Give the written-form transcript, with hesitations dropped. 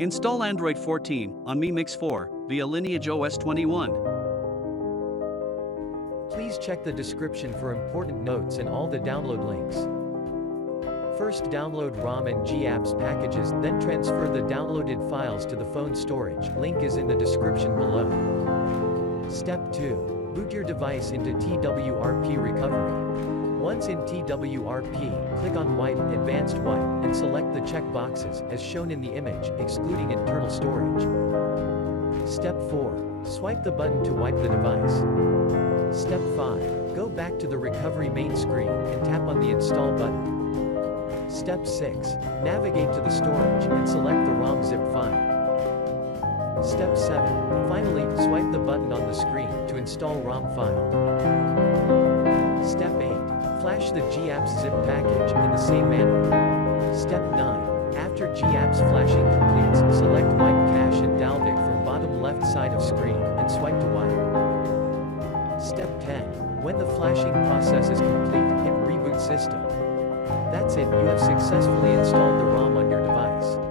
Install Android 14 on Mi Mix 4 via LineageOS 21. Please check the description for important notes and all the download links. First, download ROM and GApps packages, then transfer the downloaded files to the phone storage. Link is in the description below. Step 2. Boot your device into TWRP recovery. Once in TWRP, click on Wipe, Advanced Wipe, and select the check boxes, as shown in the image, excluding internal storage. Step 4. Swipe the button to wipe the device. Step 5. Go back to the recovery main screen, and tap on the Install button. Step 6. Navigate to the storage, and select the ROM zip file. Step 7. Finally, swipe the button on the screen to install ROM file. Step 8. Flash the GApps zip package in the same manner. Step 9. After GApps flashing completes, select Wipe Cache and Dalvik from bottom left side of screen, and swipe to wipe. Step 10. When the flashing process is complete, hit Reboot System. That's it, you have successfully installed the ROM on your device.